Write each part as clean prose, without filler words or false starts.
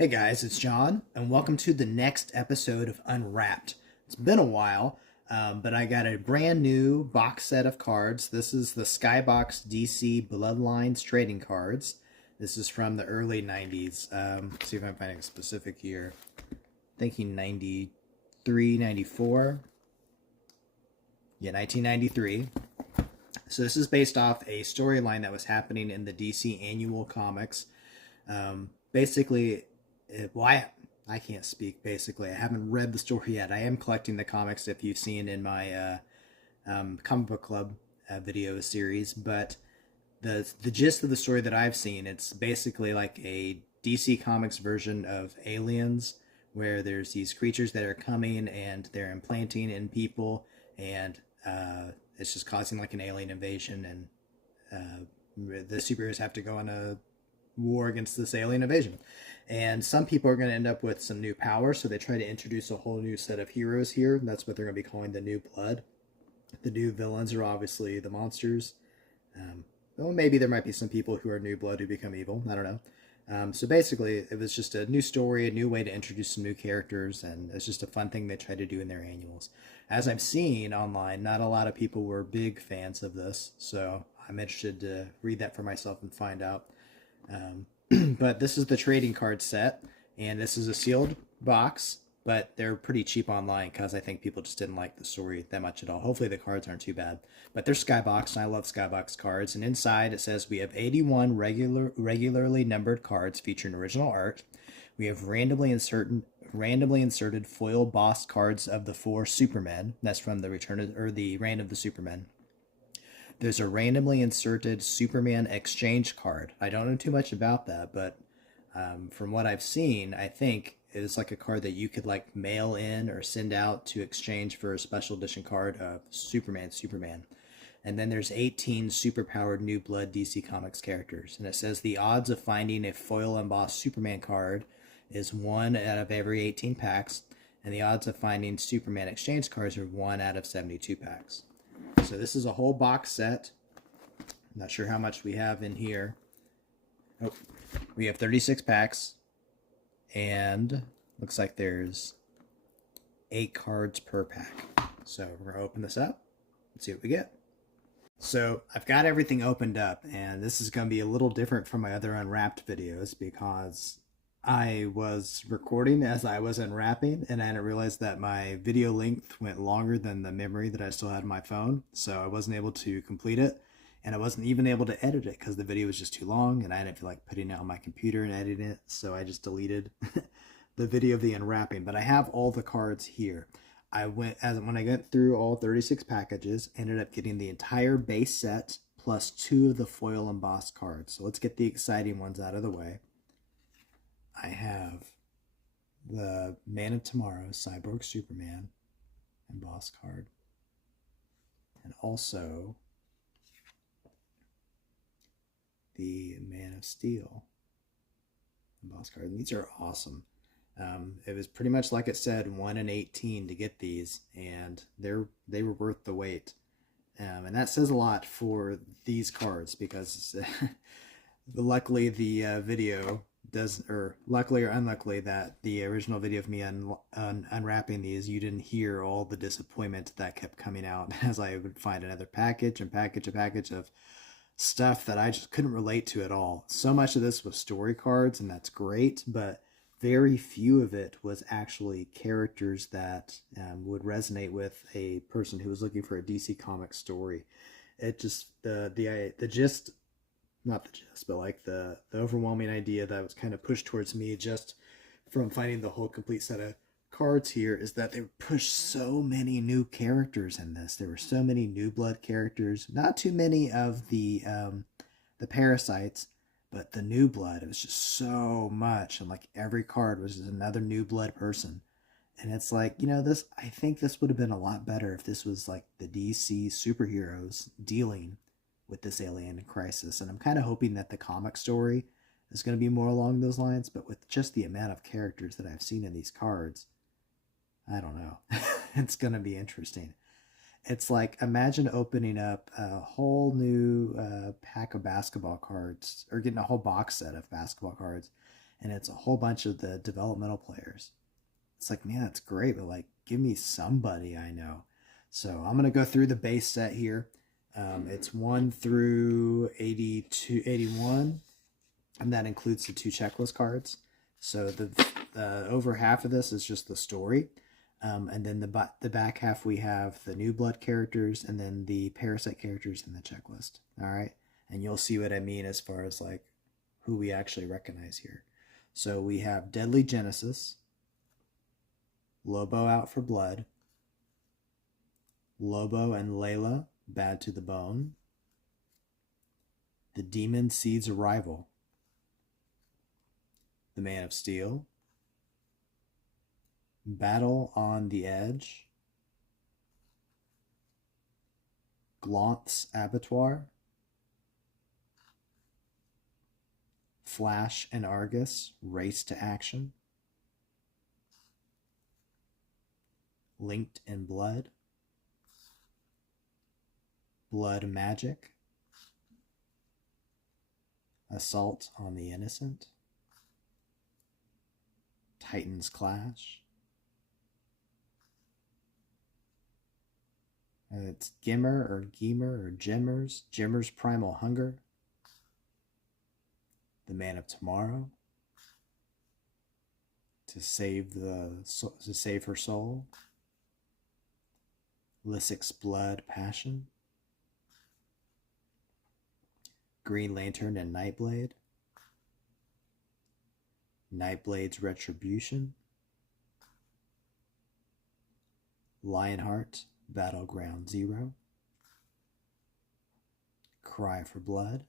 Hey guys, it's John, and welcome to the next episode of Unwrapped. It's been a while, but I got a brand new box set of cards. This is the Skybox DC Bloodlines trading cards. This is from the early 90s. See if I'm finding a specific year. Thinking 93, 94. Yeah, 1993. So this is based off a storyline that was happening in the DC annual comics. Basically, I can't speak. Basically, I haven't read the story yet. I am collecting the comics, if you've seen in my comic book club video series. But the gist of the story that I've seen, it's basically like a DC Comics version of Aliens, where there's these creatures that are coming and they're implanting in people, and it's just causing like an alien invasion, and the superheroes have to go on a war against this alien invasion. And some people are going to end up with some new powers, so they try to introduce a whole new set of heroes here. That's what they're going to be calling the New Blood. The new villains are obviously the monsters. Well, maybe there might be some people who are New Blood who become evil. I don't know. So basically, it was just a new story, a new way to introduce some new characters, and it's just a fun thing they try to do in their annuals. As I've seen online, not a lot of people were big fans of this, so I'm interested to read that for myself and find out. But this is the trading card set, and this is a sealed box, but they're pretty cheap online because I think people just didn't like the story that much at all. Hopefully the cards aren't too bad, but they're Skybox, and I love Skybox cards. And inside it says we have 81 regularly numbered cards featuring original art. We have randomly inserted foil boss cards of the four Supermen. That's from the Reign of the Supermen. There's a randomly inserted Superman exchange card. I don't know too much about that, but from what I've seen, I think it's like a card that you could like mail in or send out to exchange for a special edition card of Superman. And then there's 18 superpowered New Blood DC Comics characters. And it says the odds of finding a foil embossed Superman card is 1 out of every 18 packs. And the odds of finding Superman exchange cards are 1 out of 72 packs. So this is a whole box set. I'm not sure how much we have in here. Oh, we have 36 packs, and looks like there's 8 cards per pack. So we're gonna open this up and see what we get. So I've got everything opened up, and this is gonna be a little different from my other unwrapped videos because I was recording as I was unwrapping, and I didn't realize that my video length went longer than the memory that I still had on my phone, so I wasn't able to complete it, and I wasn't even able to edit it because the video was just too long, and I didn't feel like putting it on my computer and editing it, so I just deleted the video of the unwrapping. But I have all the cards here. When I went through all 36 packages, ended up getting the entire base set plus 2 of the foil embossed cards. So let's get the exciting ones out of the way. I have the Man of Tomorrow, Cyborg Superman, embossed card. And also the Man of Steel embossed card. And these are awesome. It was pretty much like it said, 1 in 18 to get these, and they were worth the wait. And that says a lot for these cards because luckily the video does, or luckily or unluckily, that the original video of me unwrapping these, you didn't hear all the disappointment that kept coming out as I would find another package and package of stuff that I just couldn't relate to at all. So much of this was story cards, and that's great, but very few of it was actually characters that would resonate with a person who was looking for a DC comic story. It just the gist, not the gist, but like the overwhelming idea that was kind of pushed towards me just from finding the whole complete set of cards here is that they pushed so many new characters in this. There were so many New Blood characters, not too many of the parasites, but the New Blood. It was just so much, and like every card was just another New Blood person. And it's like, this, I think this would have been a lot better if this was like the DC superheroes dealing with this alien crisis. And I'm kind of hoping that the comic story is going to be more along those lines, but with just the amount of characters that I've seen in these cards, I don't know. It's going to be interesting. It's like, imagine opening up a whole new pack of basketball cards, or getting a whole box set of basketball cards, and it's a whole bunch of the developmental players. It's like, man, that's great, but like, give me somebody I know. So I'm gonna go through the base set here. It's 1 through 82, 81, and that includes the 2 checklist cards. So the over half of this is just the story, and then the back half we have the new blood characters, and then the parasite characters in the checklist. All right, and you'll see what I mean as far as like who we actually recognize here. So we have Deadly Genesis, Lobo Out for Blood, Lobo and Layla, Bad to the Bone, the Demon Seed's Arrival, the Man of Steel, Battle on the Edge, Glaunt's Abattoir, Flash and Argus, Race to Action, Linked in Blood, Blood Magic, Assault on the Innocent, Titans Clash, it's Gimmer or Jimmer's Primal Hunger, the Man of Tomorrow, to save her soul, Lysic's Blood Passion, Green Lantern and Nightblade, Nightblade's Retribution, Lionheart, Battleground Zero, Cry for Blood,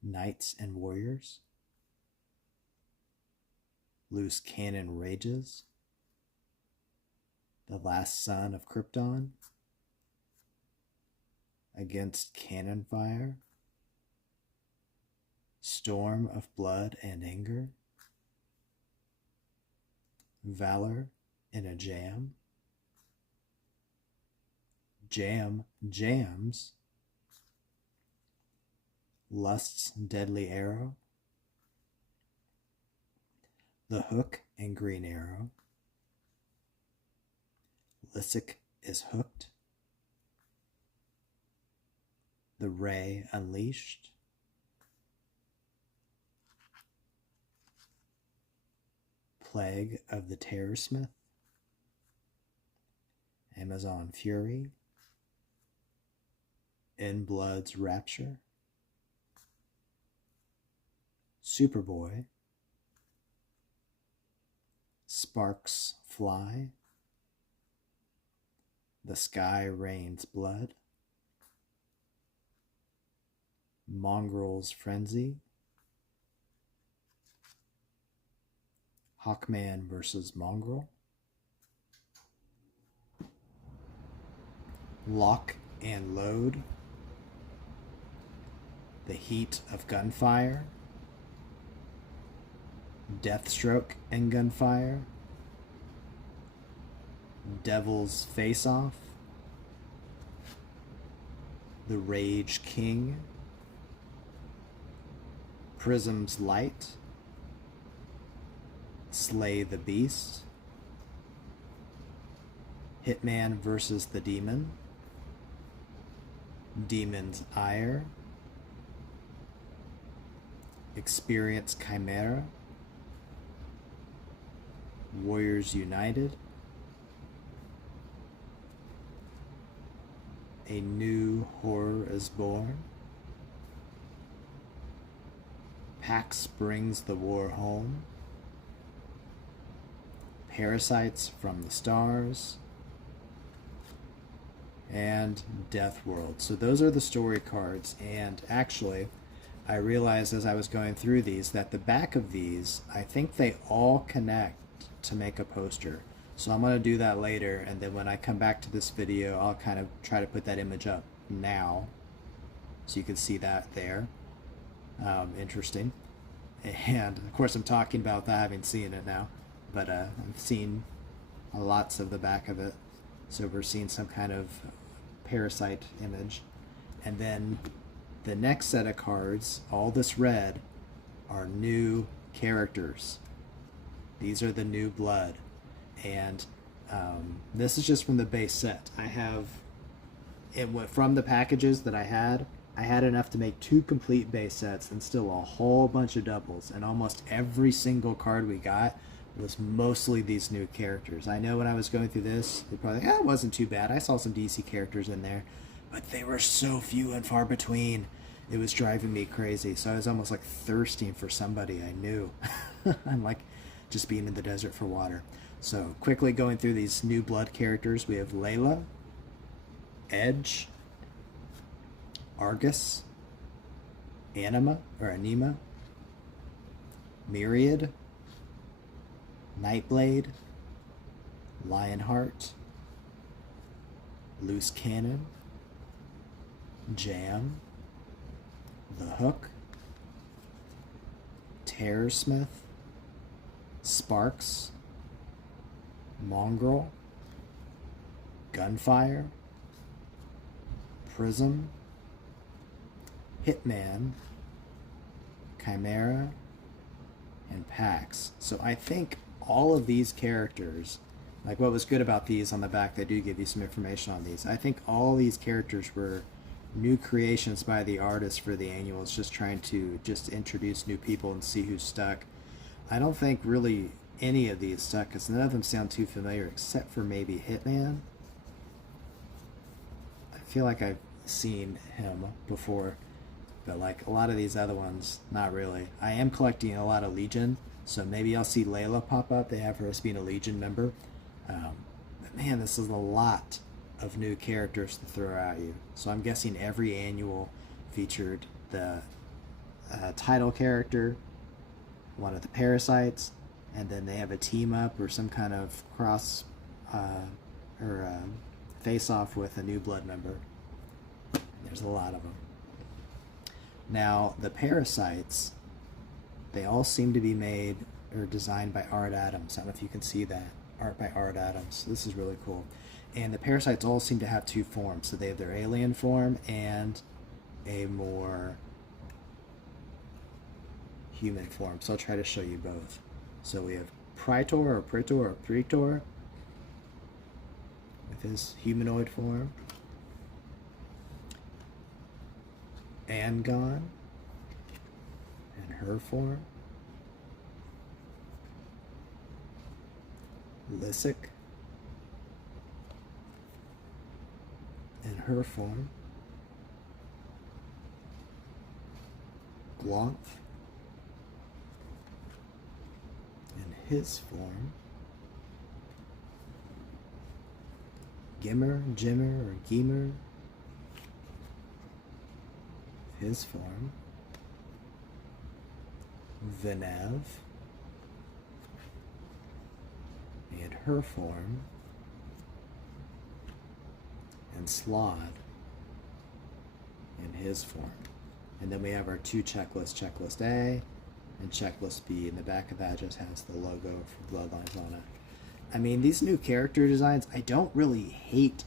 Knights and Warriors, Loose Cannon Rages, The Last Son of Krypton, Against Cannon Fire, Storm of Blood and Anger, Valor in a Jam, Jam Jams, Lust's Deadly Arrow, The Hook and Green Arrow, Lysic is Hooked, The Ray Unleashed, Plague of the Terrorsmith, Amazon Fury, In Blood's Rapture, Superboy, Sparks Fly, The Sky Rains Blood, Mongrel's Frenzy, Hawkman vs. Mongrel, Lock and Load, The Heat of Gunfire, Deathstroke and Gunfire, Devil's Face-Off, The Rage King, Prism's Light, Slay the Beast, Hitman vs. the Demon, Demon's Ire, Experience Chimera, Warriors United, A New Horror is Born, Pax Brings the War Home, Parasites from the Stars, and Death World. So those are the story cards, and actually I realized as I was going through these that the back of these, I think they all connect to make a poster. So I'm going to do that later, and then when I come back to this video, I'll kind of try to put that image up now so you can see that there. Interesting. And of course I'm talking about that, having seen it now, but I've seen lots of the back of it. So we're seeing some kind of parasite image. And then the next set of cards, all this red, are new characters. These are the new blood. And this is just from the base set. I have it went from the packages that I had enough to make 2 complete base sets and still a whole bunch of doubles. And almost every single card we got was mostly these new characters. I know when I was going through this, they probably it wasn't too bad. I saw some DC characters in there, but they were so few and far between. It was driving me crazy. So I was almost like thirsting for somebody I knew. I'm like just being in the desert for water. So quickly going through these new blood characters, we have Layla, Edge, Argus, Anima, Myriad, Nightblade, Lionheart, Loose Cannon, Jam, The Hook, Terrorsmith, Sparks, Mongrel, Gunfire, Prism, Hitman, Chimera, and Pax. So I think all of these characters, like what was good about these on the back, they do give you some information on these. I think all these characters were new creations by the artist for the annuals, just trying to just introduce new people and see who's stuck. I don't think really any of these stuck because none of them sound too familiar except for maybe Hitman. I feel like I've seen him before, but like a lot of these other ones, not really. I am collecting a lot of Legion, so maybe I'll see Layla pop up. They have her as being a Legion member. But man, this is a lot of new characters to throw at you. So I'm guessing every annual featured the title character, one of the parasites, and then they have a team up or some kind of cross face off with a new blood member. There's a lot of them. Now the parasites, they all seem to be made or designed by Art Adams. I don't know if you can see that. Art by Art Adams. This is really cool. And the parasites all seem to have 2 forms. So they have their alien form and a more human form. So I'll try to show you both. So we have Praetor with his humanoid form. Angon in her form. Lysic in her form. Glonth in his form. Jimmer, his form. Venev in her form. And Slod in his form. And then we have our 2 checklists, checklist A and checklist B, and the back of that just has the logo for Bloodlines on it. I mean, these new character designs, I don't really hate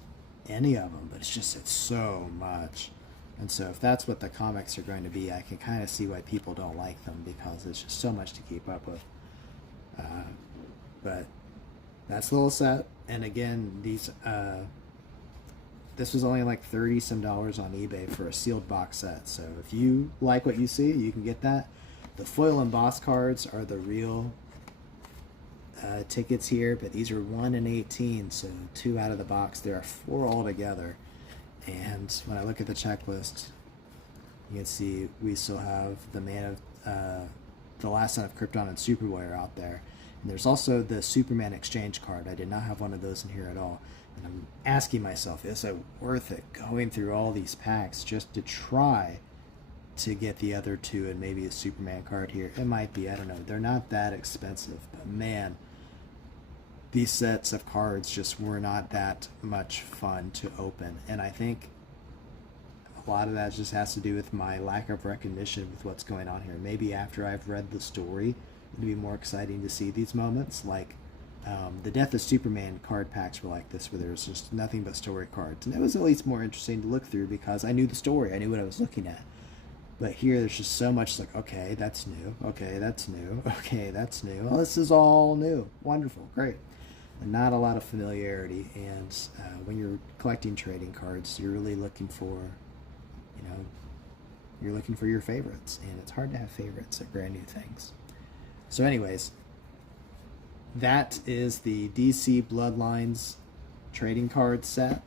any of them, but it's so much. And so if that's what the comics are going to be, I can kind of see why people don't like them, because it's just so much to keep up with. But that's the little set. And again, these this was only like $30 some on eBay for a sealed box set. So if you like what you see, you can get that. The foil embossed cards are the real tickets here, but these are 1 in 18, so 2 out of the box. There are 4 altogether. And when I look at the checklist, you can see we still have the the Last Son of Krypton and Superboy are out there. And there's also the Superman exchange card. I did not have one of those in here at all. And I'm asking myself, is it worth it going through all these packs just to try to get the other 2 and maybe a Superman card here? It might be, I don't know. They're not that expensive, but man, these sets of cards just were not that much fun to open. And I think a lot of that just has to do with my lack of recognition with what's going on here. Maybe after I've read the story, it'd be more exciting to see these moments. Like the Death of Superman card packs were like this, where there was just nothing but story cards. And it was at least more interesting to look through because I knew the story. I knew what I was looking at. But here, there's just so much like, okay, that's new. Okay, that's new. Okay, that's new. Well, this is all new. Wonderful, great. And not a lot of familiarity. And when you're collecting trading cards, you're really looking for, you know, you're looking for your favorites. And it's hard to have favorites at brand new things. So anyways, that is the DC Bloodlines trading card set.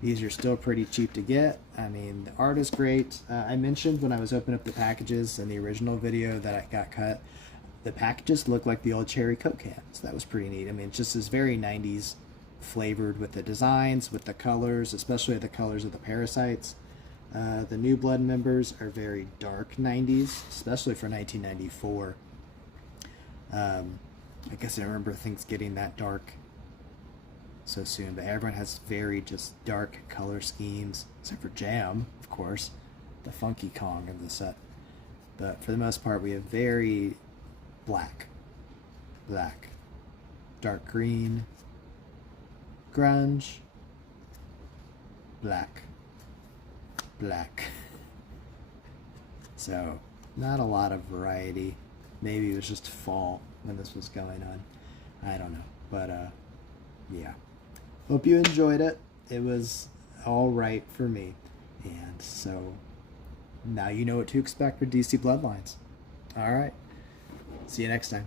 These are still pretty cheap to get. I mean, the art is great. I mentioned when I was opening up the packages in the original video that I got cut, the packages look like the old Cherry Coke cans. That was pretty neat. I mean, it just is very 90s flavored with the designs, with the colors, especially the colors of the parasites. The New Blood members are very dark 90s, especially for 1994. I guess I remember things getting that dark so soon, but everyone has very just dark color schemes, except for Jam, of course, the Funky Kong of the set. But for the most part, we have very black, dark green, grunge, black. So, not a lot of variety. Maybe it was just fall when this was going on. I don't know. But, yeah. Hope you enjoyed it. It was all right for me. And so, now you know what to expect for DC Bloodlines. All right. See you next time.